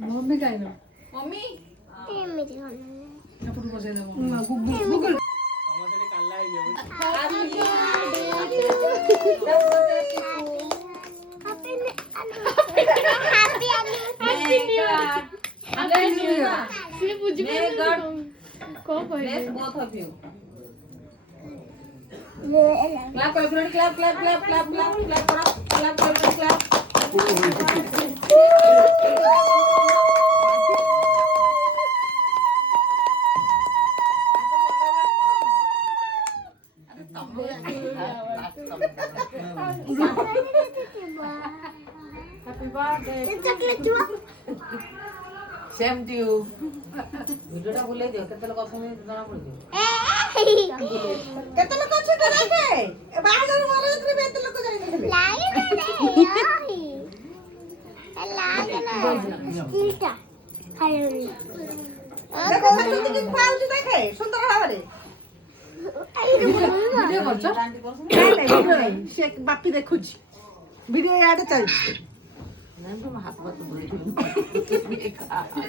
Mummy काय ना mummy आपण बसायला Google both of you. Clap, everybody, clap, clap, clap, clap, clap, clap, clap, clap, everybody, clap. Happy birthday. Same to you. Video टा बोले दियो केते लोक असमे जना पड़ दियो केते लोक छुटे रखे ए बाजार वाला इतने बेते लोक जाई लागे ना स्टीलटा खायोनी देखो सतुती की पाउच देखे सुंदर भाबरे वीडियो करछ नहीं से बापी देखुची वीडियो याड चल नहीं तो हाथ बात बोले